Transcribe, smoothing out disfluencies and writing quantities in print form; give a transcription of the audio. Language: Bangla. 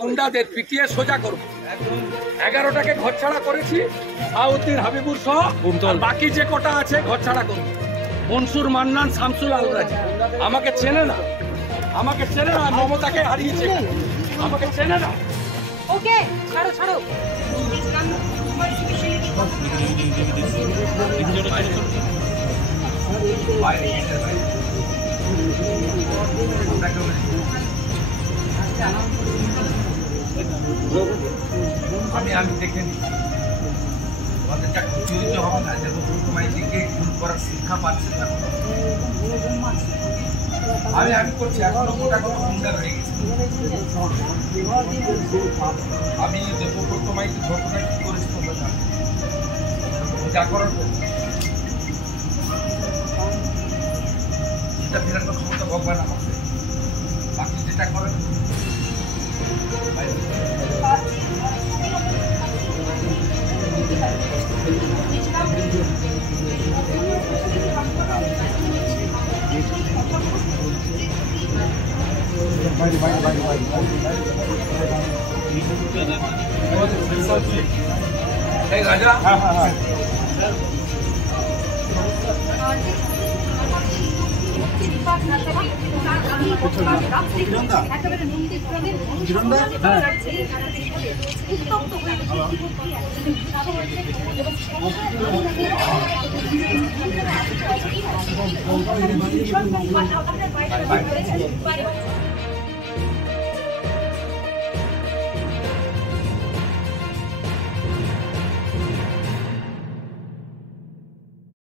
গুন্ডাদের পিটিয়ে সোজা করব। 11টাকে ঘরছাড়া করেছি, সাউদ্দিন হাবিবুর সহ বাকি যে কটা আছে ঘরছাড়া করব। মনসুর মান্নান, শামসুল আলরাজি আমাকে চেনে না, মমতাকে হারিয়েছে, আমাকে চেনে না। ওকে ছাড়ো ছাড়ো। আমি দেখে নিই আমাদের যা ক্ষতি হইতে হবে না, যে তোমায় দিকে খুন করার শিক্ষা পাচ্ছে না। আমি করছি, এখনো মোটা কোনো গুন্ডা রয়ে গেছে। আমি দেবপ্রতমায় ঘটনা কি করেছি তোমরা জানো, যা করার সেটা ফেরানোর ক্ষমতা ভগবান আমাদের, বাকি যেটা করেন রাজা। ভীষণ